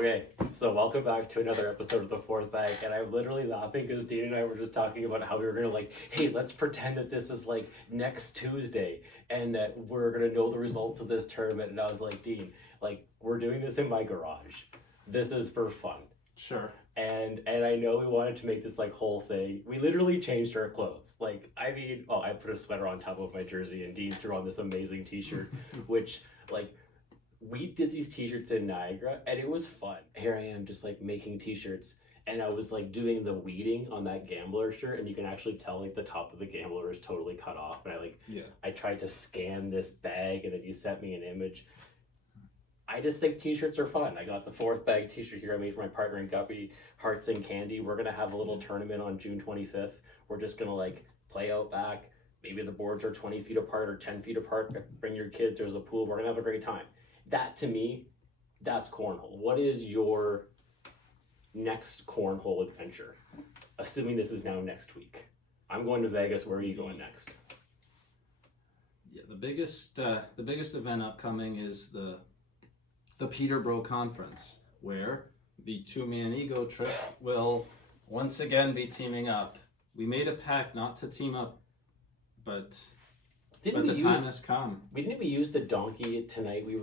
Okay, so welcome back to another episode of The Fourth Bag, and I'm literally laughing because Dean and I were just talking about how we were gonna hey, let's pretend that this is next Tuesday, and that we're gonna know the results of this tournament. And I was like, Dean, we're doing this in my garage. This is for fun. Sure. And I know we wanted to make this whole thing. We literally changed our clothes. I put a sweater on top of my jersey, and Dean threw on this amazing T-shirt, which we did these T-shirts in Niagara, and it was fun. Here I am just making T-shirts, and I was doing the weeding on that Gambler shirt, and you can actually tell the top of the Gambler is totally cut off. And I tried to scan this bag, and then you sent me an image. I just think T-shirts are fun. I got the Fourth Bag T-shirt here I made for my partner in Guppy, Hearts and Candy. We're gonna have a little tournament on June 25th. We're just gonna play out back. Maybe the boards are 20 feet apart or 10 feet apart. Bring your kids. There's a pool. We're gonna have a great time. That to me, that's cornhole. What is your next cornhole adventure? Assuming this is now next week. I'm going to Vegas. Where are you going next? Yeah, the biggest event upcoming is the Peterborough Conference, where the two-man ego trip will once again be teaming up. We made a pact not to team up, but the time has come. Didn't we use the donkey tonight? We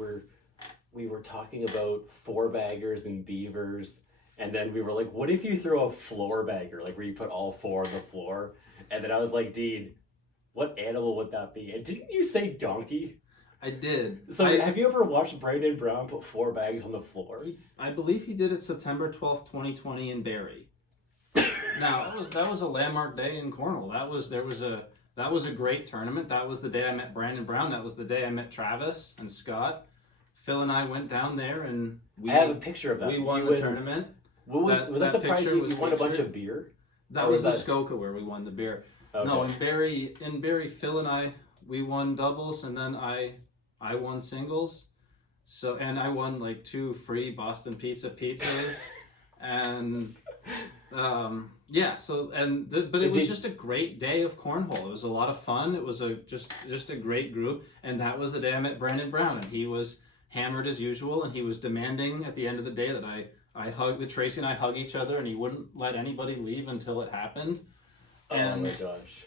were talking about four baggers and beavers, and then we were like, what if you throw a floor bagger, where you put all four on the floor? And then I was like, Dean, what animal would that be? And didn't you say donkey? I did. So have you ever watched Brandon Brown put four bags on the floor? I believe he did it September 12th, 2020 in Barrie. Now, that was a landmark day in Cornwall. That was a great tournament. That was the day I met Brandon Brown. That was the day I met Travis and Scott. Phil and I went down there, and I have a picture of that. We won the tournament. Was that the prize? You won a bunch of beer? That was Muskoka where we won the beer. Okay. No, in Barrie, Phil and I, we won doubles, and then I won singles. So, and I won 2 free Boston Pizza pizzas. And but it was just a great day of cornhole. It was a lot of fun. It was just a great group. And that was the day I met Brandon Brown, and he was hammered as usual, and he was demanding at the end of the day that Tracy and I hug each other, and he wouldn't let anybody leave until it happened. Oh my gosh.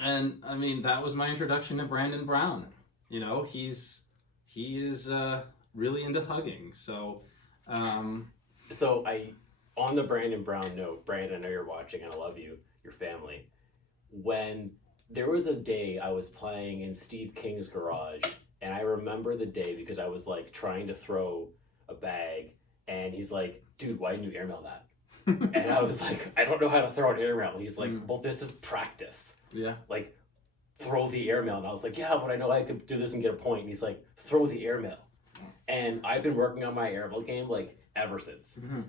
And I mean, that was my introduction to Brandon Brown. You know, he is really into hugging. So on the Brandon Brown note, Brandon, I know you're watching, and I love you, your family. When there was a day I was playing in Steve King's garage, and I remember the day because I was trying to throw a bag, and he's like, dude, why didn't you airmail that? And I was like, I don't know how to throw an airmail. He's like, well, this is practice. Yeah. Throw the airmail. And I was like, yeah, but I know I could do this and get a point. And he's like, throw the airmail. And I've been working on my airmail game ever since. Mm-hmm.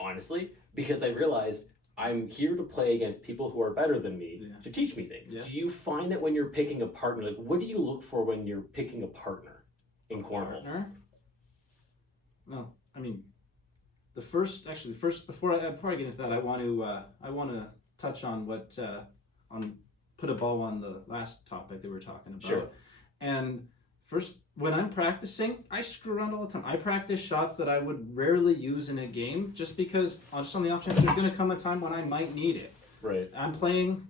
Honestly, because I realized I'm here to play against people who are better than me to teach me things. Yeah. Do you find that when you're picking a partner, what do you look for when you're picking a partner in cornhole? Well, I mean, before I get into that, I want to touch on put a bow on the last topic that we were talking about. Sure. And first, when I'm practicing, I screw around all the time. I practice shots that I would rarely use in a game, just because, just on the off chance there's going to come a time when I might need it. Right. I'm playing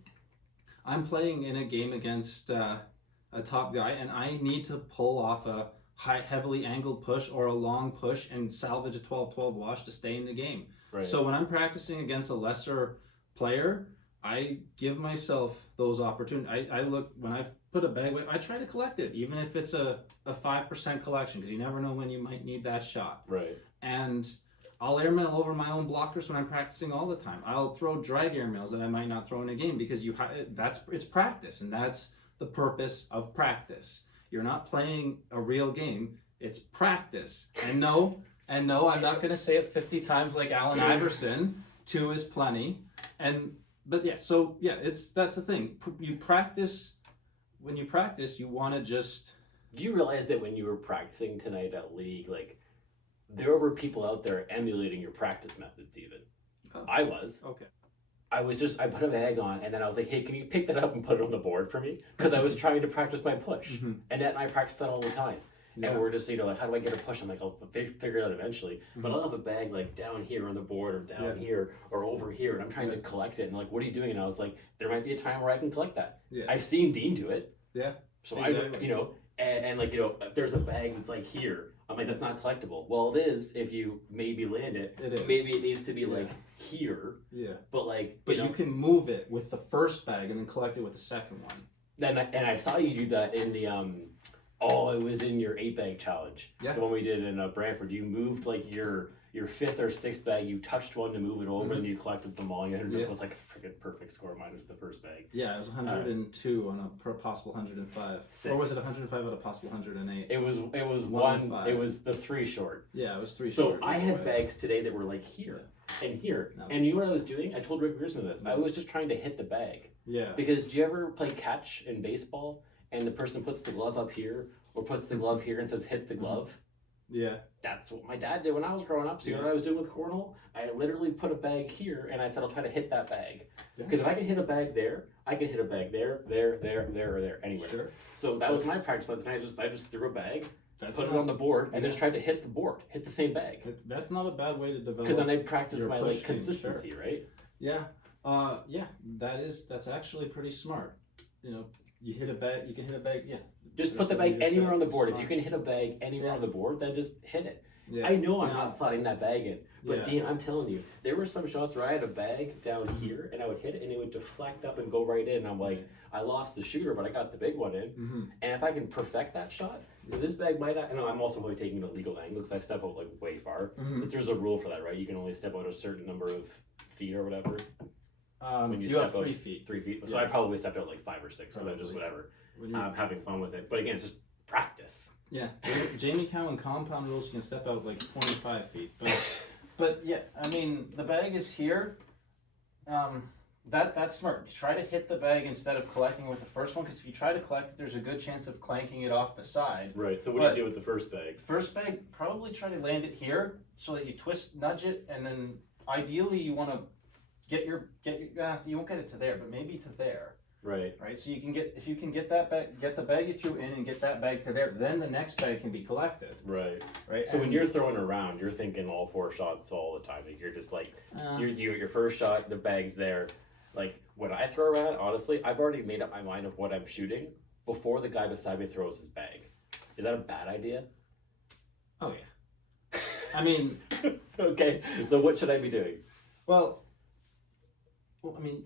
in a game against a top guy, and I need to pull off a heavily angled push or a long push and salvage a 12-12 wash to stay in the game. Right. So when I'm practicing against a lesser player, I give myself those opportunities. I look, when I've put a bag away, I try to collect it, even if it's a 5% collection, because you never know when you might need that shot. Right. And I'll airmail over my own blockers when I'm practicing all the time. I'll throw drag airmails that I might not throw in a game, because it's practice, and that's the purpose of practice. You're not playing a real game, it's practice. And no, I'm not going to say it 50 times like Allen Iverson. 2 is plenty. But that's the thing. You practice. When you practice, you want to just... Do you realize that when you were practicing tonight at League, there were people out there emulating your practice methods even? Oh. I was. Okay. I put a bag on, and then I was like, hey, can you pick that up and put it on the board for me? Because I was trying to practice my push. Mm-hmm. Annette and I practice that all the time. Yeah. And we're just, like, how do I get a push? I'm like, I'll figure it out eventually. But I'll have a bag like down here on the board or down here or over here, and I'm trying to collect it. And like, what are you doing? And I was like, there might be a time where I can collect that. Yeah. I've seen Dean do it. Yeah. So Exactly. and like, if there's a bag that's like here, I'm like, that's not collectible. Well, it is if you maybe land it. It is. Maybe it needs to be like here. Yeah. But like, But you can move it with the first bag and then collect it with the second one. and I saw you do that in the it was in your 8-bag challenge. Yeah. The one we did in Brantford. You moved like your 5th or 6th bag. You touched one to move it over, and you collected them all. You ended up with like a freaking perfect score. Mine was the first bag. Yeah, it was 102 on a possible 105. Sick. Or was it 105 on a possible 108? It was 105. It was the 3 short. Yeah, it was 3 So short. I either had way. bags today that were like here and here. No. And you know what I was doing? I told Rick Wiersma this. I was just trying to hit the bag. Yeah. Because do you ever play catch in baseball and the person puts the glove up here or puts the glove here and says hit the glove? Yeah. That's what my dad did when I was growing up. So you know what I was doing with cornhole? I literally put a bag here and I said I'll try to hit that bag. Because if I can hit a bag there, I can hit a bag there, or there, anywhere. Sure. So that was my practice. But tonight I just threw a bag, That's put it not- on the board, and just tried to hit the board, hit the same bag. That's not a bad way to develop. Because then I practice your my push like game, consistency, right? Yeah. Yeah. That's actually pretty smart. You hit a bag. You can hit a bag. Yeah. Just put the bag anywhere on the board. If you can hit a bag anywhere on the board, then just hit it. Yeah. I know I'm not sliding that bag in, but Yeah. Dean, I'm telling you, there were some shots where I had a bag down here and I would hit it and it would deflect up and go right in. And I'm like, I lost the shooter, but I got the big one in. Mm-hmm. And if I can perfect that shot, this bag might not. I'm also probably taking an illegal angle because I step out like way far. Mm-hmm. But there's a rule for that, right? You can only step out a certain number of feet or whatever. When You step have 3 out feet. 3 feet. So Yes. I probably stepped out like 5 or 6 because I just Probably. whatever. When you- Having fun with it. But again, it's just practice. Yeah, Jamie Cowan compound rules, you can step out like 25 feet. But yeah, I mean, the bag is here. That's smart. Try to hit the bag instead of collecting with the first one, because if you try to collect it, there's a good chance of clanking it off the side. Right. So what But- do you do with the first bag? First bag, probably try to land it here so that you twist, nudge it, and then ideally you want to get your you won't get it to there, but maybe to there. Right. Right, so you can if you can get that bag, get the bag you threw in and get that bag to there, then the next bag can be collected, Right. right? So when you're throwing around, you're thinking all 4 shots all the time. Like you're just like your first shot, the bag's there. Like when I throw around, honestly, I've already made up my mind of what I'm shooting before the guy beside me throws his bag. Is that a bad idea? Oh yeah, I mean, Okay. So what should I be doing? well, I mean,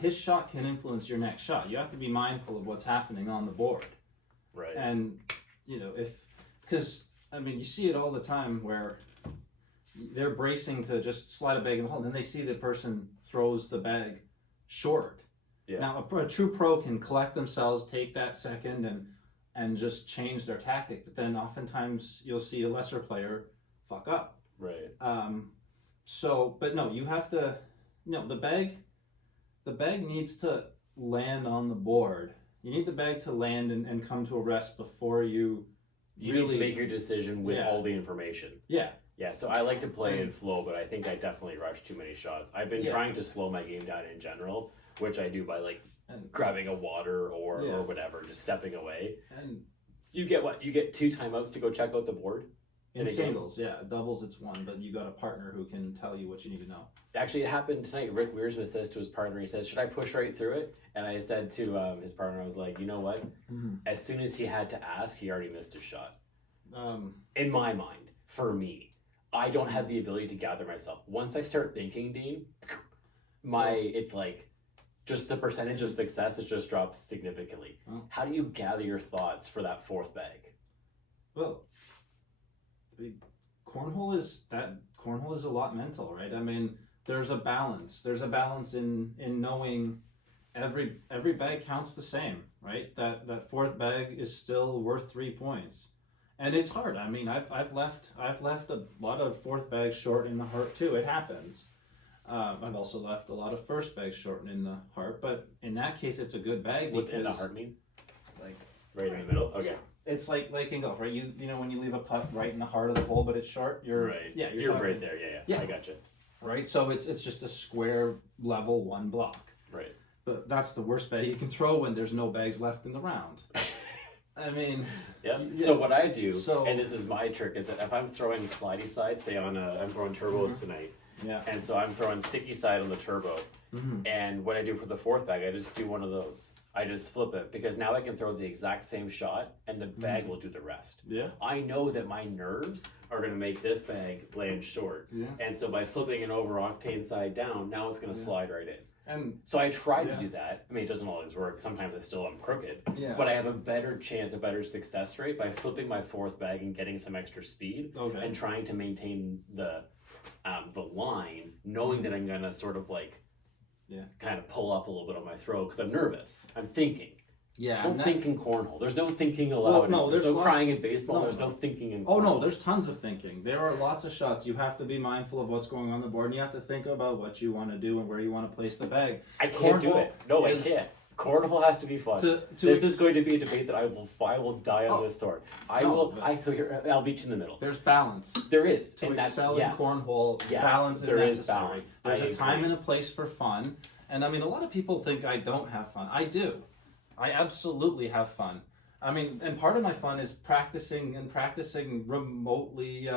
his shot can influence your next shot. You have to be mindful of what's happening on the board. Right. And because I mean, you see it all the time where they're bracing to just slide a bag in the hole, and then they see the person throws the bag short. Yeah. Now, a true pro can collect themselves, take that second, and just change their tactic. But then, oftentimes, you'll see a lesser player fuck up. Right. But no, you have to. No, the bag needs to land on the board. You need the bag to land and come to a rest before you You need to make your decision with all the information. Yeah. Yeah, so I like to play in flow, but I think I definitely rush too many shots. I've been trying to slow my game down in general, which I do by like grabbing a water or whatever, just stepping away. And you get what? You get 2 timeouts to go check out the board? in singles, doubles it's 1, but you got a partner who can tell you what you need to know. Actually, it happened tonight. Rick Wiersma says to his partner, he says, should I push right through it? And I said to his partner, I was like, you know what? Mm-hmm. As soon as he had to ask, he already missed his shot. Um, In my mind, for me, I don't have the ability to gather myself. Once I start thinking, Dean, it's like just the percentage of success has just dropped significantly. Oh. How do you gather your thoughts for that 4th bag? Well, cornhole is a lot mental, right? I mean, there's a balance. There's a balance in knowing every bag counts the same, right? That 4th bag is still worth 3 points. And it's hard. I mean, I've left a lot of 4th bags short in the heart too. It happens. I've also left a lot of 1st bags short in the heart, but in that case, it's a good bag. What's in the heart mean? Like right in the middle. Okay. Yeah. It's like in golf, right? You know when you leave a putt right in the heart of the hole, but it's short. You're right. Yeah, you're talking, right there. Yeah. I gotcha. Right. So it's just a square level 1 block. Right. But that's the worst bag you can throw when there's no bags left in the round. I mean, Yeah. yeah. So what I do, So- and this is my trick, is that if I'm throwing slidey side, say I'm throwing turbos tonight, yeah. and so I'm throwing sticky side on the turbo, Mhm. and what I do for the fourth bag, I just do one of those. I just flip it because now I can throw the exact same shot, and the bag will do the rest. Yeah. I know that my nerves are going to make this bag land short, Yeah. and so by flipping it over octane side down, now it's going to Yeah. slide right in. And So I try to Yeah. do that. I mean, it doesn't always work. Sometimes I still am crooked. yeah. But I have a better chance, a better success rate by flipping my fourth bag and getting some extra speed Okay. and trying to maintain the line, knowing that I'm gonna sort of like Yeah. kind of pull up a little bit on my throw because I'm nervous. I'm thinking. Yeah. Don't and that- think in cornhole. There's no thinking allowed. Well, no, there's there's no lot- crying in baseball. No, there's no. no thinking in. Oh no, cornhole. there's tons of thinking. There are lots of shots. You have to be mindful of what's going on the board, and you have to think about what you want to do and where you want to place the bag. I can't do cornhole it. No, I is- can't. Cornhole has to be fun. To This ex- is going to be a debate that I will die on Oh. this sword. I No, will. but- So here, I'll beat you in the middle. There's balance. There is. To and that's, excel yes. in cornhole, Yes, balance is there is necessary. balance. There's I a time agree. and a place for fun. And I mean, a lot of people think I don't have fun. I do. I absolutely have fun. I mean, and part of my fun is practicing remotely,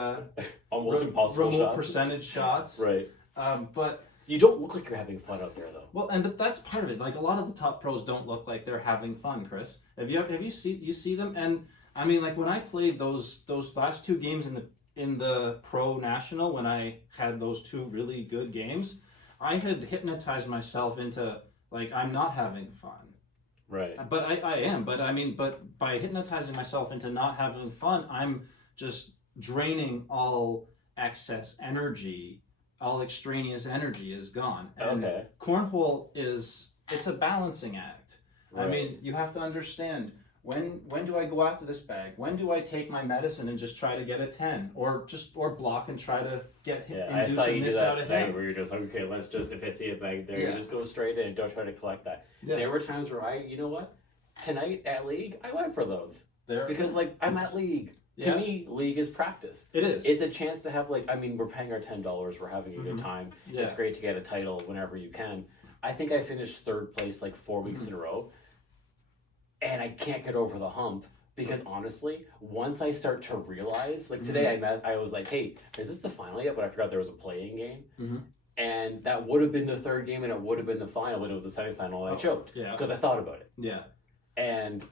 Almost impossible remote shots. percentage shots. Right. But You don't look like you're having fun out there, though. well, but that's part of it. Like a lot of the top pros don't look like they're having fun. Chris, have you see them? And I mean, like when I played those last two games in the pro national, when I had those two really good games, I had hypnotized myself into like I'm not having fun. Right. But I am. But I mean, but by hypnotizing myself into not having fun, I'm just draining all excess energy. All extraneous energy is gone. And Okay. cornhole it's a balancing act. I Right. mean, you have to understand when do I go after this bag? When do I take my medicine and just try to get a 10 or block and try to get Yeah, I induce saw a you do miss that out of today, him? where you're just like, okay, let's just if I see a bag there, Yeah. you just go straight in and don't try to collect that. Yeah. There were times where you know what, tonight at league, I went for those There because like I'm at league. Yeah. To me, league is practice. it is. It's a chance to have like I mean, we're paying our $10, we're having a good Mhm. time. Yeah. It's great to get a title whenever you can. I think I finished third place like 4 weeks Mm-hmm. in a row, and I can't get over the hump because honestly, once I start to realize, like today, I was like, hey, is this the final yet? But I forgot there was a playing game, Mhm. and that would have been the third game, and it would have been the final, but it was the semifinal, and I Oh, choked yeah. because I thought about it. Yeah. And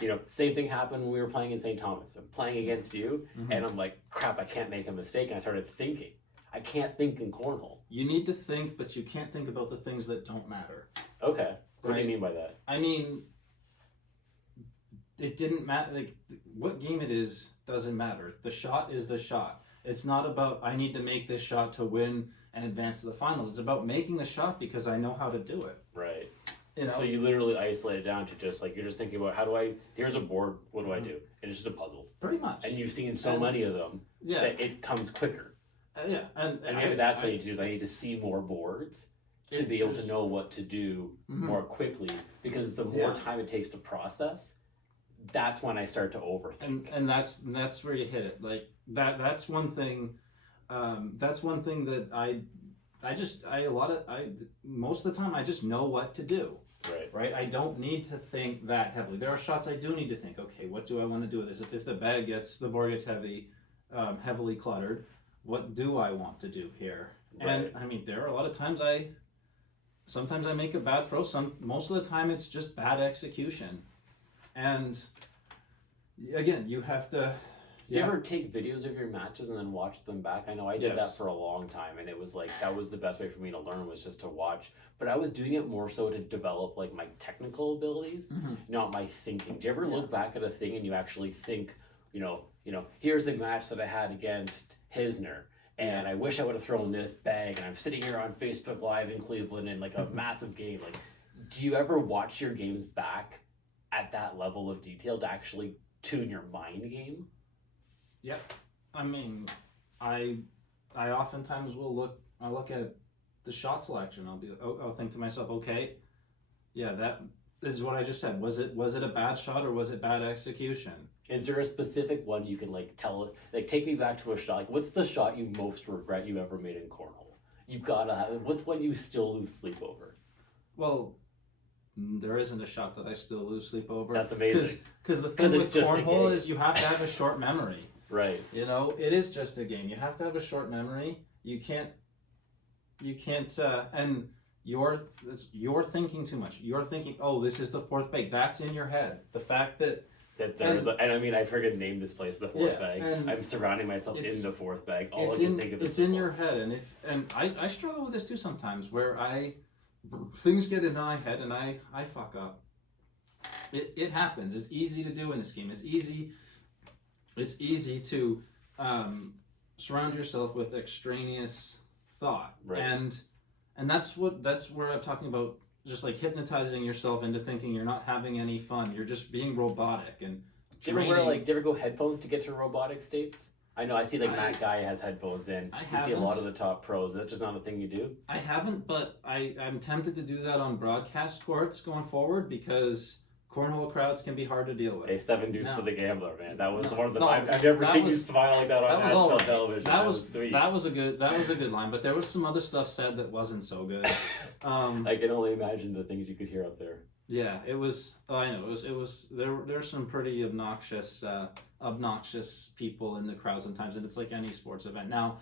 you know, same thing happened when we were playing in St. Thomas. I'm playing against you, Mhm. and I'm like, crap, I can't make a mistake. And I started thinking, I can't think in cornhole. You need to think, but you can't think about the things that don't matter. Okay, what do Right. you mean by that? I mean, it didn't matter. Like what game it is doesn't matter. The shot is the shot. It's not about I need to make this shot to win and advance to the finals. It's about making the shot because I know how to do it. Right. You know. So you literally isolate it down to just like you're just thinking about how do I? Here's a board. What do I do? And it's just a puzzle. pretty much. And you've seen so And- many of them yeah, that it comes quicker. yeah, and And maybe that's what I need to do is I need to see more boards to be able to know what to do Mhm. more quickly because the more Yeah. time it takes to process, that's when I start to overthink. and that's where you hit it. Like that's one thing. That's one thing that most of the time I just know what to do. Right. Right, I don't need to think that heavily. There are shots I do need to think. Okay, what do I want to do with this? If the board gets heavily cluttered, what do I want to do here? And Right. I mean, there are a lot of times sometimes I make a bad throw. Most of the time it's just bad execution. And again, you have to. Do you ever take videos of your matches and then watch them back? I know I did that Yes. for a long time, and it was like that was the best way for me to learn was just to watch. But I was doing it more so to develop like my technical abilities, not my thinking. Do you ever look back at a thing and you actually think, you know, here's the match that I had against Hisner, and I wish I would have thrown this bag, and I'm sitting here on Facebook Live in Cleveland in like a massive game. Like, do you ever watch your games back at that level of detail to actually tune your mind game? Yep. I mean, I oftentimes I look at the shot selection. I'll think to myself, okay, yeah, that is what I just said. Was it a bad shot or was it bad execution? Is there a specific one you can like tell? Like, take me back to a shot. Like, what's the shot you most regret you ever made in cornhole? You've gotta have. What's one you still lose sleep over? Well, There isn't a shot that I still lose sleep over. That's amazing. Because the 'Cause thing it's with just a cornhole game. is you have to have a short memory. Right. You know, it is just a game. You have to have a short memory. You can't, and you're thinking too much. You're thinking, oh, this is the fourth bag. That's in your head. The fact that That there's and I mean, I've heard named this place the fourth Yeah, bag. and I'm surrounding myself in the fourth bag. All I it's can think of is it's the in fourth. your head, and I struggle with this too sometimes, where things get in my head and I fuck up. It happens. It's easy to do in this game. It's easy to surround yourself with extraneous thought, Right. and that's where I'm talking about, just like hypnotizing yourself into thinking you're not having any fun. You're just being robotic and Do you ever draining. wear do you ever go headphones to get to robotic states? I know I see Matt Guy has headphones in. I You see a lot of haven't. the top pros. That's just not a thing you do. I haven't, but I'm tempted to do that on broadcast courts going forward, because cornhole crowds can be hard to deal with. Hey, 7 deuce No. for the gambler, man. That was No. one of the. No, I've never that seen you was- smile like that on That was all national right. television. That was sweet. that was a good line, but there was some other stuff said that wasn't so good. I can only imagine the things you could hear up there. Yeah, it was. Oh, I know it was. There's some pretty obnoxious people in the crowd sometimes, and it's like any sports event. Now,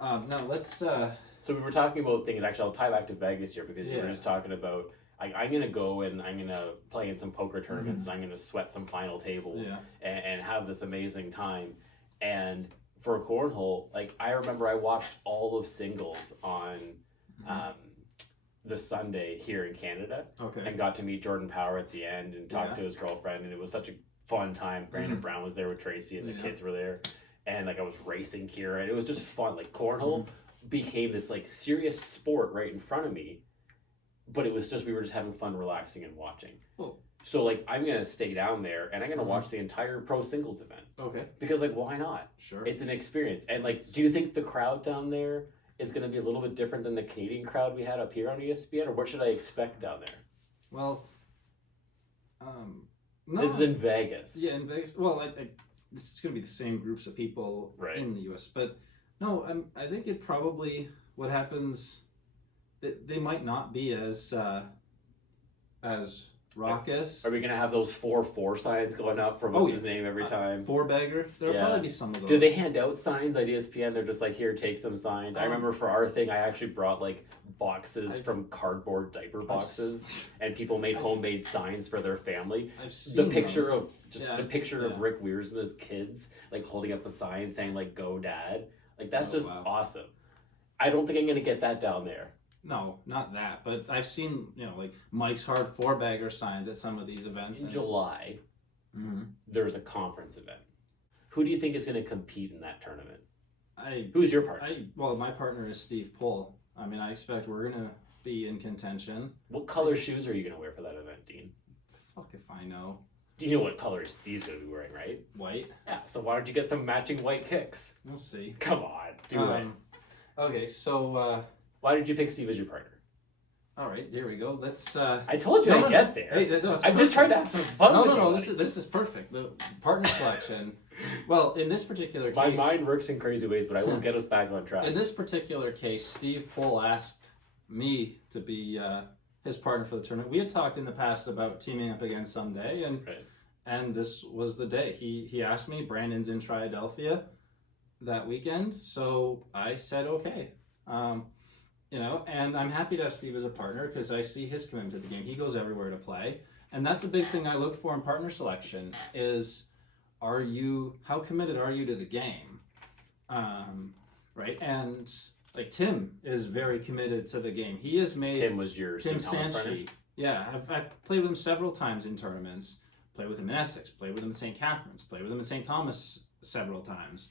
let's. So we were talking about things. Actually, I'll tie back to Vegas here because you were Yeah. just talking about. I'm gonna go and I'm gonna play in some poker tournaments and I'm gonna sweat some final tables Yeah. and have this amazing time. And for cornhole, I remember I watched all of singles on the Sunday here in Canada Okay. and got to meet Jordan Power at the end and talk Yeah. to his girlfriend, and it was such a fun time. Brandon Brown was there with Tracy and the Yeah. kids were there, and I was racing Kira, and it was just fun. Cornhole became this serious sport right in front of me, but it was just we were just having fun, relaxing, and watching. Cool. So I'm gonna stay down there and I'm gonna watch the entire pro singles event Okay. because why not? Sure. It's an experience. And do you think the crowd down there is gonna be a little bit different than the Canadian crowd we had up here on ESPN, or what should I expect down there? Well. No. This is in Vegas. Yeah, in Vegas. Well, this is going to be the same groups of people Right. in the U.S. But no, I think it probably what happens. They might not be as raucous. Are we gonna have those 4-4 signs going up for what's his name every time? Four bagger. There'll Yeah. probably be some of those. Do they hand out signs at ESPN? They're just here, take some signs. I Um, remember for our thing, I actually brought boxes I've- from cardboard diaper boxes, and people made I've- homemade signs for their family. I've The seen picture them. of Yeah, the picture yeah. of Rick Wiersma's kids holding up a sign saying "Go Dad." That's Oh, just wow. awesome. I don't think I'm gonna get that down there. No, not that. But I've seen Mike's Hard four bagger signs at some of these events. In July, Mhm. there's a conference event. Who do you think is going to compete in that tournament? I Who's your partner? my partner is Steve Pohl. I mean, I expect we're gonna be in contention. What color shoes are you going to wear for that event, Dean? Fuck if I know. Do you know what color Steve's going to be wearing, right? White. Yeah, so why don't you get some matching white kicks? We'll see. Come on, do it. Okay, so Why did you pick Steve as your partner? all right, there we go. Let's. I told you No, I'd no, get there. Hey, no, it's I'm just perfect. trying to have some fun No, with no, you, no. buddy. This is perfect. The partner selection. Well, in this particular My case, mind works in crazy ways, but I will get us back on track. in this particular case, Steve Pohl asked me to be his partner for the tournament. We had talked in the past about teaming up again someday, and Right. and this was the day. He asked me. Brandon's in Philadelphia that weekend, so I said okay. And I'm happy to have Steve as a partner because I see his commitment to the game. He goes everywhere to play, and that's a big thing I look for in partner selection is, how committed are you to the game? Right? And Tim is very committed to the game. He has made Tim was your Tim St. Thomas partner? Sanchi. Yeah, I've played with him several times in tournaments. Played with him in Essex. Played with him in St. Catharines. Played with him in St. Thomas several times.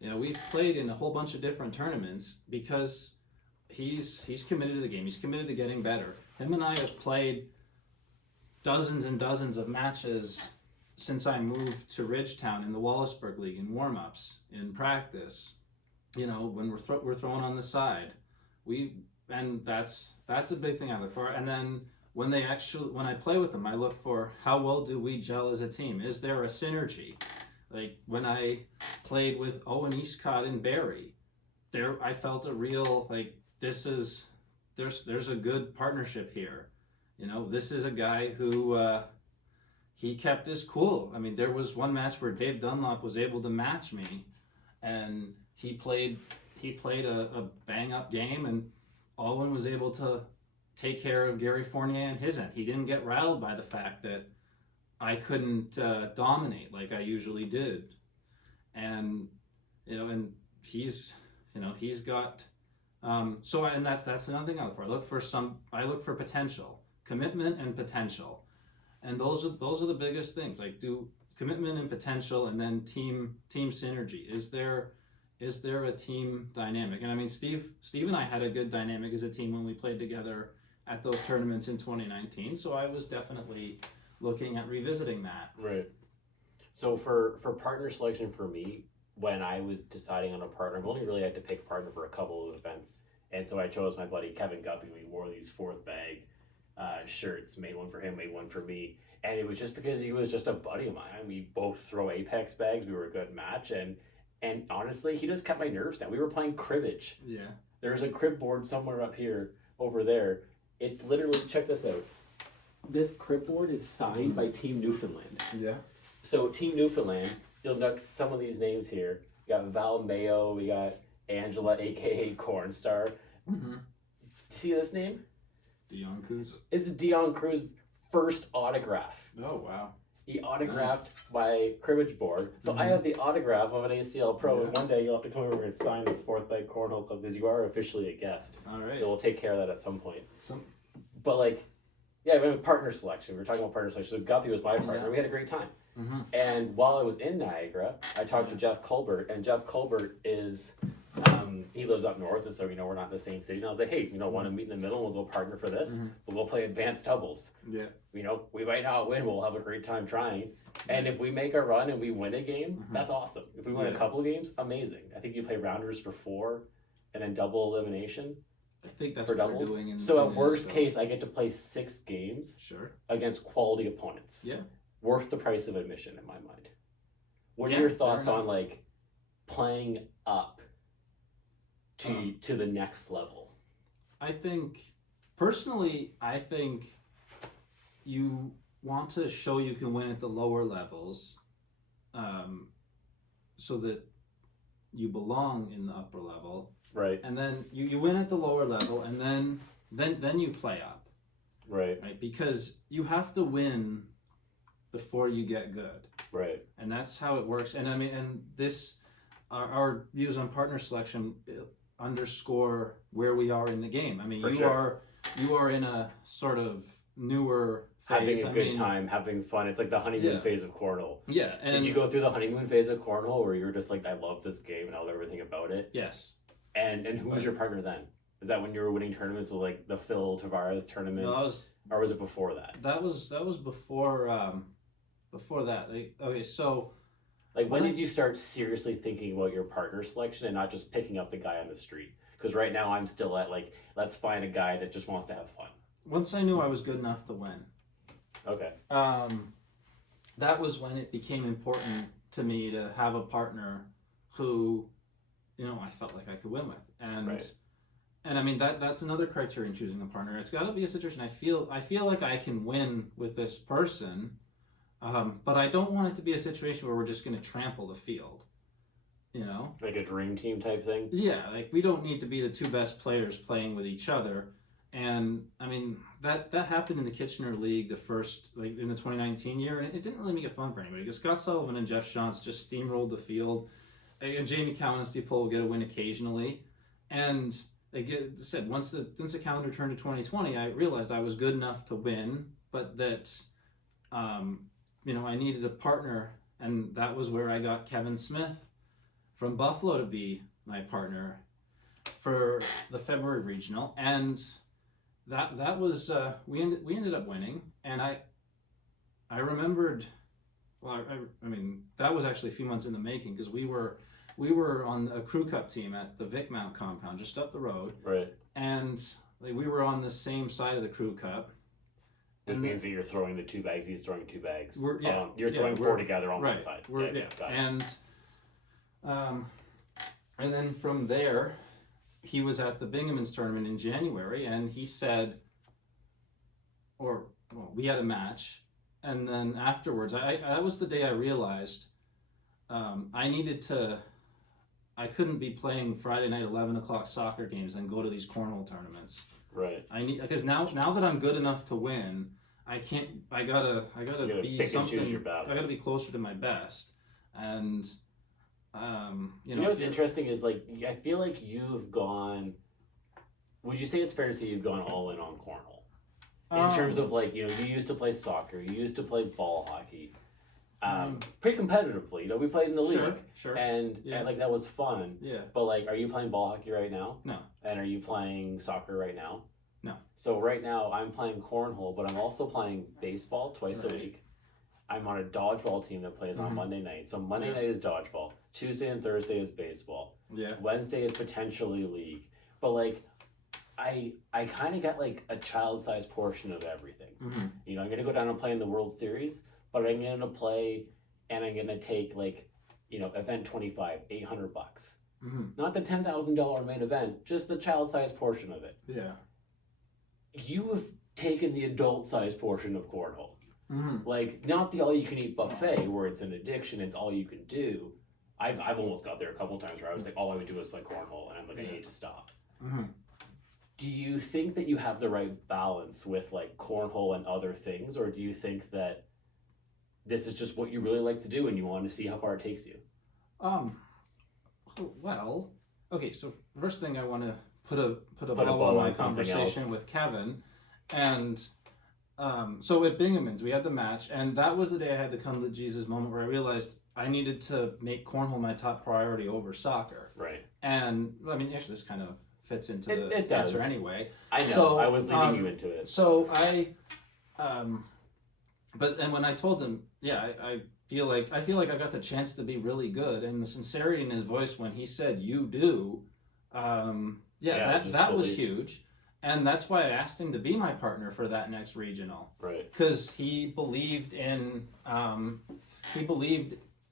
We've played in a whole bunch of different tournaments because he's committed to the game. He's committed to getting better. Him and I have played dozens and dozens of matches since I moved to Ridgetown in the Wallaceburg League, in warm-ups, in practice. When we're throwing on the side, and that's a big thing I look for. And then when I play with them, I look for how well do we gel as a team? Is there a synergy? When I played with Owen Eastcott and Barry, I felt a real there's a good partnership here. This is a guy who he kept his cool. I mean, there was one match where Dave Dunlop was able to match me, and he played a bang up game, and Alwyn was able to take care of Gary Fournier on his end. He didn't get rattled by the fact that I couldn't dominate like I usually did, and and he's got. And that's another thing I look for. I look for potential, commitment, and potential, and those are the biggest things. Like, do commitment and potential, and then team synergy. Is there a team dynamic? And I mean, Steve and I had a good dynamic as a team when we played together at those tournaments in 2019. So I was definitely looking at revisiting that. Right. So for partner selection for me, when I was deciding on a partner, I've only really had to pick a partner for a couple of events. And so I chose my buddy Kevin Guppy. We wore these fourth bag shirts, made one for him, made one for me. And it was just because he was just a buddy of mine. We both throw Apex bags. We were a good match. And honestly, he just kept my nerves down. We were playing cribbage. Yeah. There's a crib board somewhere up here, over there. It's literally, check this out. This crib board is signed by Team Newfoundland. Yeah. So Team Newfoundland, you'll note some of these names here. We got Val Mayo, we got Angela, aka Cornstar. Mm-hmm. See this name? Dion Cruz. It's Dion Cruz's first autograph. Oh wow. He autographed my cribbage board. So I have the autograph of an ACL Pro, and one day you'll have to come over and sign this fourth bag cornhole club because you are officially a guest. All right. So we'll take care of that at some point. Some. But like, yeah, we have partner selection. We were talking about partner selection. So Guppy was my partner. Yeah. We had a great time. Mm-hmm. And while I was in Niagara, I talked to Jeff Colbert, and Jeff Colbert is, he lives up north, and so, we're not in the same city. And I was like, hey, want to meet in the middle, and we'll go partner for this. Mm-hmm. We'll go play advanced doubles. Yeah. We might not win, but we'll have a great time trying. And if we make a run and we win a game, that's awesome. If we win a couple of games, amazing. I think you play rounders for 4, and then double elimination. I think that's for what doubles. they're doing So at worst case, I get to play 6 games Sure. against quality opponents. Yeah. Worth the price of admission in my mind. What are Yeah, your thoughts fair on enough. like playing up to the next level? I think you want to show you can win at the lower levels, so that you belong in the upper level, Right. and then you win at the lower level, and then you play up, Right. right? Because you have to win before you get good, Right. and that's how it works. And I mean, and this our views on partner selection underscore where we are in the game. I mean, For you sure. are in a sort of newer phase. Having a good time, having fun. It's like the honeymoon phase of cornhole. Yeah, and Did you go through the honeymoon phase of cornhole where you were just like, I love this game and I love everything about it? yes. And who was your partner then? Was that when you were winning tournaments with like the Phil Tavares tournament, No, or was it before that? that was before that. Okay, so Like, when did you start seriously thinking about your partner selection and not just picking up the guy on the street? Because right now I'm still at like, let's find a guy that just wants to have fun. once I knew I was good enough to win, Okay. that was when it became important to me to have a partner who, I felt like I could win with. And Right. and I mean that's another criteria in choosing a partner. It's got to be a situation I feel like I can win with this person, but I don't want it to be a situation where we're just going to trample the field. Like a dream team type thing? Yeah, like we don't need to be the two best players playing with each other. And I mean that happened in the Kitchener League the first, like in the 2019 year, and it didn't really make it fun for anybody because Scott Sullivan and Jeff Shantz just steamrolled the field, and Jamie Cowan and Steve Pohl will get a win occasionally, and said once the calendar turned to 2020, I realized I was good enough to win, but that I needed a partner, and that was where I got Kevin Smith from Buffalo to be my partner for the February regional, and that was we ended up winning, and I remembered. Well, I mean that was actually a few months in the making because we were on a crew cup team at the Vic Mount compound just up the road, Right. and we were on the same side of the crew cup. Which And means that you're throwing the 2 bags, he's throwing 2 bags. We're You're throwing 4 together on one right. side. Got it. And then from there, he was at the Bingamans tournament in January, and he said, we had a match, and then afterwards, I that was the day I realized I needed to. I couldn't be playing Friday night 11 o'clock soccer games and go to these cornhole tournaments. Right. I need because now that I'm good enough to win, I can't. I gotta You gotta be pick and something. choose your battles. I gotta be closer to my best, and You know what's interesting is like I feel like you've gone. Would you say it's fair to say you've gone all in on cornhole? In terms of like, you know, you used to play soccer, you used to play ball hockey, pretty competitively. You know, we played in the league, sure, and like that was fun. yeah, But like, are you playing ball hockey right now? no, And are you playing soccer right now? No. So right now I'm playing cornhole, but I'm also playing baseball twice a Right. week. I'm on a dodgeball team that plays on Mhm. Monday night. So Monday Yeah. night is dodgeball. Tuesday and Thursday is baseball. yeah, Wednesday is potentially league. But like, I kind of got like a child-sized portion of everything. mm-hmm. You know, I'm gonna go down and play in the World Series, but I'm gonna play, and I'm gonna take like, you know, event 25, $800. Mm-hmm. Not the $10,000 main event, just the child-sized portion of it. yeah, You have taken the adult-sized portion of cornhole. mm-hmm. Like, not the all-you-can-eat buffet where it's an addiction, it's all you can do. I've almost got there a couple times where I was like, all I would do is play cornhole, and I'm like, I need to stop. Mm-hmm. Do you think that you have the right balance with like cornhole and other things, or do you think that this is just what you really like to do and you want to see how far it takes you? Well, okay. So first thing I want to put a Put a bow bow on my on something conversation else. with Kevin, and so at Bingaman's we had the match, and that was the day I had the come to Jesus moment where I realized I needed to make cornhole my top priority over soccer. Right. And I mean, actually, this kind of fits into the It does. answer anyway. I know. So, I was leading you into it. So but and when I told him, yeah, I feel like I got the chance to be really good, and the sincerity in his voice when he said "you do," just that was believe. huge, and that's why I asked him to be my partner for that next regional, Right. because he believed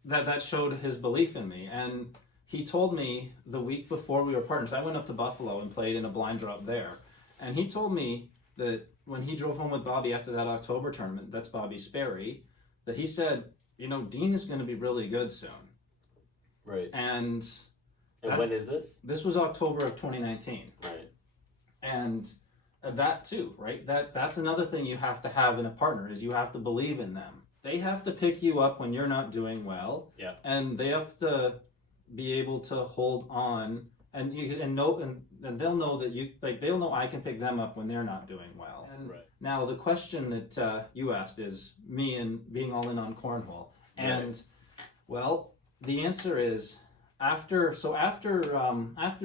that showed his belief in me, and he told me the week before we were partners, I went up to Buffalo and played in a blind drop there. And he told me that when he drove home with Bobby after that October tournament, that's Bobby Sperry, that he said, you know, Dean is going to be really good soon. Right. And when is this? this was October of 2019. Right. And that too, right? That's another thing you have to have in a partner is you have to believe in them. They have to pick you up when you're not doing well. Yeah. And they have to be able to hold on and they'll know that they'll know I can pick them up when they're not doing well. And Right. now the question that you asked is me and being all in on cornhole. And well, the answer is after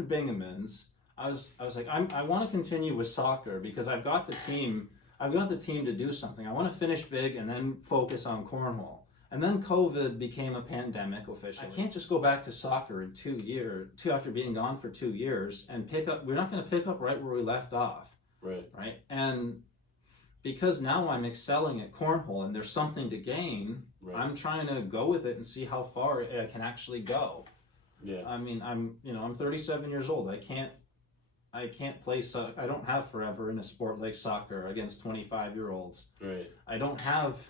Bingaman's, I was like I want to continue with soccer because I've got the team to do something. I want to finish big and then focus on cornhole. And then COVID became a pandemic officially. I can't just go back to soccer in 2 years, after being gone for 2 years and pick up. We're not going to pick up right where we left off, Right. right? And because now I'm excelling at cornhole and there's something to gain, Right. I'm trying to go with it and see how far I can actually go. Yeah. I mean, I'm 37 years old. I can't play soccer. I don't have forever in a sport like soccer against 25-year-olds. Right. I don't have.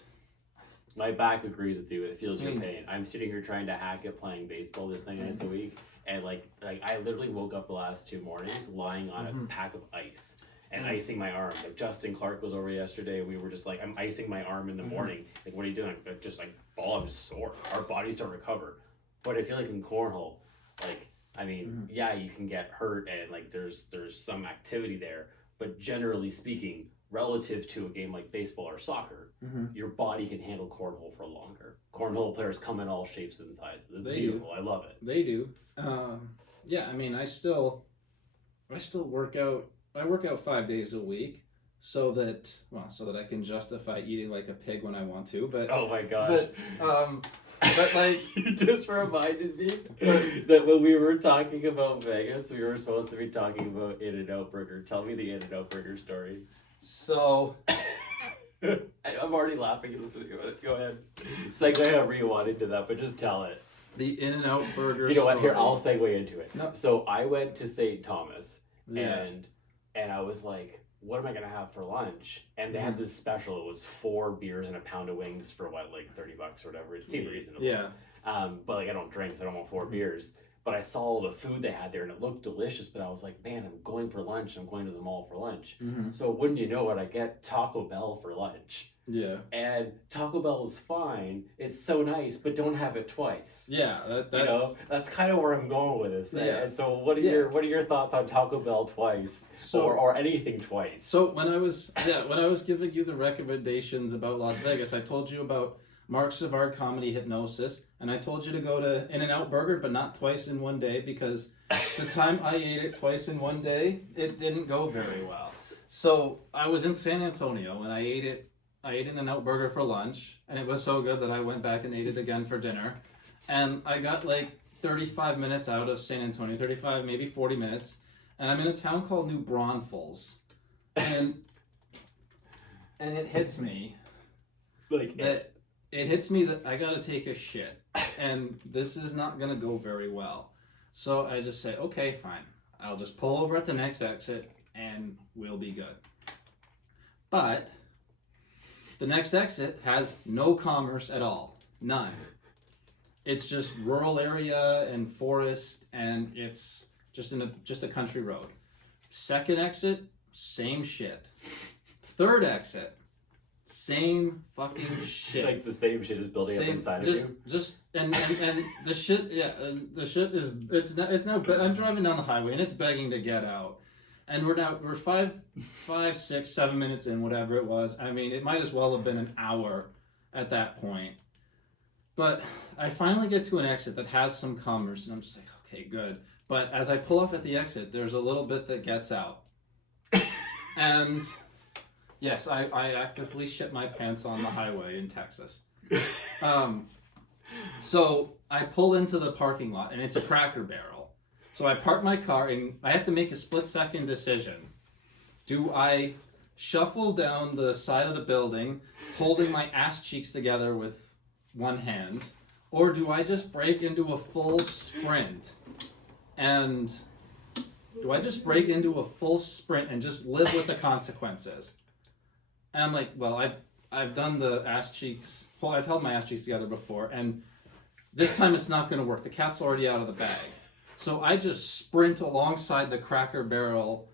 My back agrees with you. It feels your Mm. pain. I'm sitting here trying to hack at playing baseball this many nights a week, and like I literally woke up the last 2 mornings lying on a pack of ice and icing my arm. Like Justin Clark was over yesterday. We were just like, I'm icing my arm in the morning. Like, what are you doing? But just like, I'm just sore. Our bodies don't recover. But I feel like in cornhole, like, I mean, yeah, you can get hurt and like there's some activity there, but generally speaking, relative to a game like baseball or soccer, your body can handle cornhole for longer. Cornhole players come in all shapes and sizes. It's They beautiful. I love it. They do. Yeah, I mean, I still work out. I work out 5 days a week so that I can justify eating like a pig when I want to. But Oh my gosh. but like You just reminded me that when we were talking about Vegas, we were supposed to be talking about In-N-Out Burger. Tell me the In-N-Out Burger story. so. I'm already laughing at listening to it. Go ahead. It's like I gotta rewind into that, but just tell it. The In-N-Out Burger. You know what? Here, story. I'll segue into it. No. So I went to St. Thomas, Yeah. and I was like, what am I gonna have for lunch? And they had this special. It was 4 beers and a pound of wings for what, like $30 or whatever. It seemed reasonable. Yeah. But like I don't drink, so I don't want 4 beers. But I saw all the food they had there and it looked delicious. But I was like, man, I'm going for lunch. I'm going to the mall for lunch. So wouldn't you know it, I get Taco Bell for lunch. Yeah. And Taco Bell is fine. It's so nice, but don't have it twice. Yeah. That's, you know, that's kind of where I'm going with this. Yeah. And so, what are your thoughts on Taco Bell twice, or anything twice? So when I was giving you the recommendations about Las Vegas, I told you about Mark Savard Comedy Hypnosis, and I told you to go to In-N-Out Burger, but not twice in one day, because the time I ate it twice in one day, it didn't go very well. So I was in San Antonio and I ate In-N-Out Burger for lunch, and it was so good that I went back and ate it again for dinner. And I got like 35 minutes out of San Antonio, 35, maybe 40 minutes, and I'm in a town called New Braunfels. And it hits me that I gotta take a shit, and this is not gonna go very well. So I just say, okay, fine. I'll just pull over at the next exit and we'll be good. But the next exit has no commerce at all. None. It's just rural area and forest, and it's just a country road. Second exit, same shit. Third exit, same fucking shit. Like the same shit is building up inside of you. And the shit, and the shit is it's now. I'm driving down the highway and it's begging to get out. And we're 5, 6, 7 minutes in, whatever it was. I mean, it might as well have been an hour at that point. But I finally get to an exit that has some commerce, and I'm just like, okay, good. But as I pull off at the exit, there's a little bit that gets out. And yes, I actively shit my pants on the highway in Texas. So I pull into the parking lot, and it's a Cracker Barrel. So I park my car, and I have to make a split-second decision. Do I shuffle down the side of the building, holding my ass cheeks together with one hand, or do I just break into a full sprint? And do I just break into a full sprint and just live with the consequences? And I'm like, well, I've done the ass cheeks. Well, I've held my ass cheeks together before, and this time it's not going to work. The cat's already out of the bag. So I just sprint alongside the Cracker Barrel,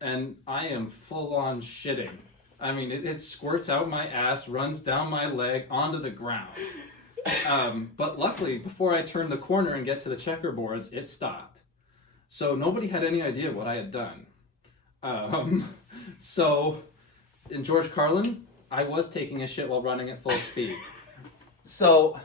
and I am full on shitting. I mean, it squirts out my ass, runs down my leg onto the ground. But luckily, before I turned the corner and get to the checkerboards, it stopped. So nobody had any idea what I had done. So in George Carlin, I was taking a shit while running at full speed. So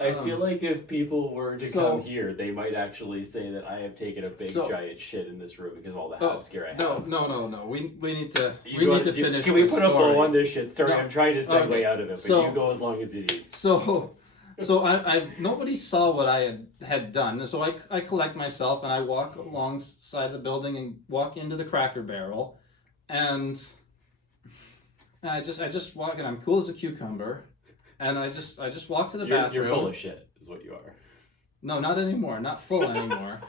I feel like if people were to come here, they might actually say that I have taken a big giant shit in this room because of all the house gear I have. No. We need to finish. Can we put story. a bow on this shit story? No. I'm trying to segue out of it, but you go as long as you need. So I nobody saw what I had done, and so I collect myself and I walk alongside the building and walk into the Cracker Barrel, and I just walk, and I'm cool as a cucumber. And I just walk to the bathroom. You're full of shit, is what you are. No, not anymore. Not full anymore.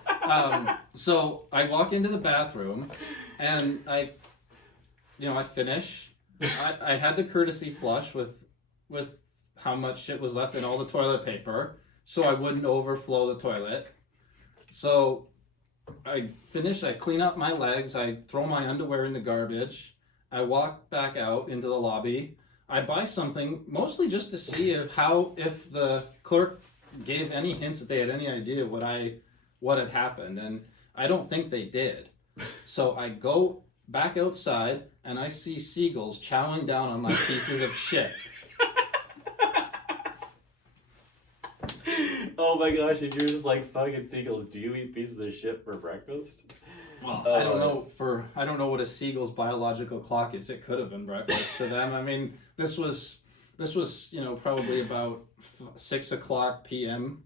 So I walk into the bathroom, and I finish. I had to courtesy flush with how much shit was left in all the toilet paper, so I wouldn't overflow the toilet. So I finish. I clean up my legs. I throw my underwear in the garbage. I walk back out into the lobby. I buy something mostly just to see if the clerk gave any hints that they had any idea what had happened, and I don't think they did. So I go back outside and I see seagulls chowing down on my pieces of shit. Oh my gosh, and you're just like, fucking seagulls, do you eat pieces of shit for breakfast? Well, I don't know what a seagull's biological clock is. It could have been breakfast to them. I mean, this was probably about 6:00 p.m.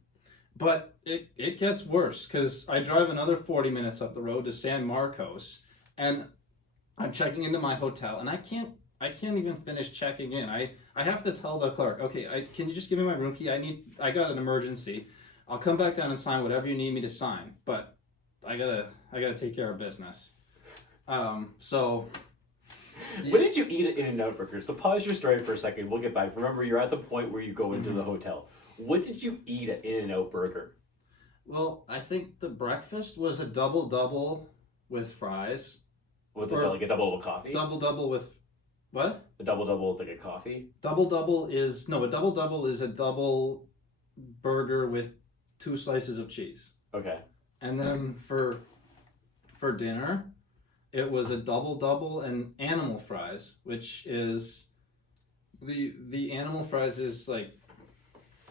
But it gets worse because I drive another 40 minutes up the road to San Marcos, and I'm checking into my hotel, and I can't even finish checking in. I have to tell the clerk, okay, can you just give me my room key? I got an emergency. I'll come back down and sign whatever you need me to sign, but I gotta take care of business. So What did you eat at In-N-Out Burger? So pause your story for a second. We'll get back. Remember, you're at the point where you go into the hotel. What did you eat at In-N-Out Burger? well, I think the breakfast was a double with fries. Was it Or like a double coffee? Double with what? A double is like a coffee. Double is no, a double is a double burger with 2 slices of cheese. Okay. And then for dinner, it was a double and animal fries, which is the animal fries is like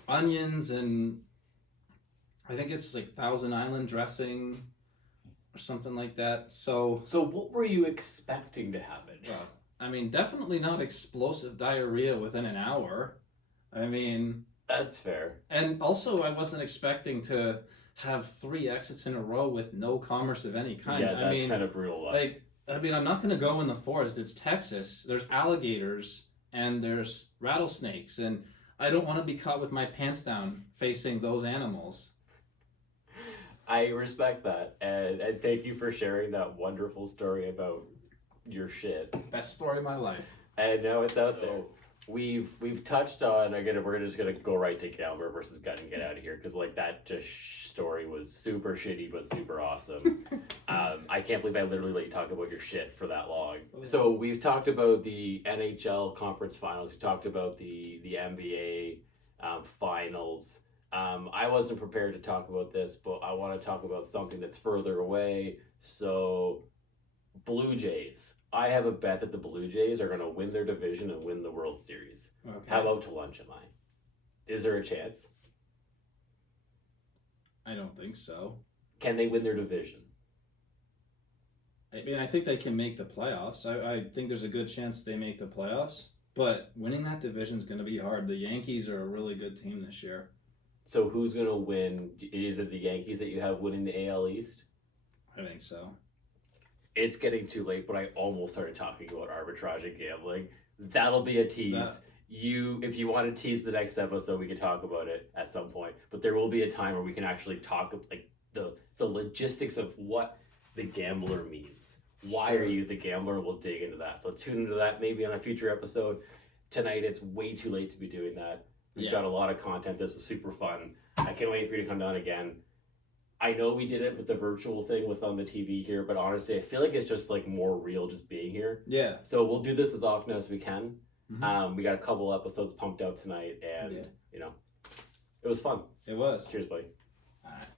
onions and I think it's like Thousand Island dressing or something like that. So, So what were you expecting to happen? well, I mean, definitely not explosive diarrhea within an hour. I mean, That's fair. and also I wasn't expecting to have 3 exits in a row with no commerce of any kind. Yeah, that's I mean, kind of brutal. I'm not going to go in the forest. It's Texas. There's alligators and there's rattlesnakes, and I don't want to be caught with my pants down facing those animals. I respect that, and thank you for sharing that wonderful story about your shit. Best story of my life. And now it's out there. We've touched on again. We're just gonna go right to Gambler versus Gun and get out of here because like that just story was super shitty but super awesome. I can't believe I literally let you talk about your shit for that long. So we've talked about the NHL conference finals. We talked about the NBA finals. I wasn't prepared to talk about this, but I want to talk about something that's further away. So, Blue Jays. I have a bet that the Blue Jays are going to win their division and win the World Series. Okay. How about to lunch am I? Is there a chance? I don't think so. Can they win their division? I mean, I think they can make the playoffs. I think there's a good chance they make the playoffs, but winning that division is going to be hard. The Yankees are a really good team this year. So who's going to win? Is it the Yankees that you have winning the AL East? I think so. It's getting too late, but I almost started talking about arbitrage and gambling. That'll be a tease. If you want to tease the next episode, we can talk about it at some point. But there will be a time where we can actually talk like the logistics of what the gambler means. Why Sure. are you the gambler? We'll dig into that. So tune into that maybe on a future episode. Tonight it's way too late to be doing that. We've got a lot of content. This is super fun. I can't wait for you to come down again. I know we did it with the virtual thing with on the TV here, but honestly, I feel like it's just like more real just being here. Yeah. So we'll do this as often as we can. Mhm. We got a couple episodes pumped out tonight, and Yeah. you know, it was fun. It was. Cheers, buddy. All right.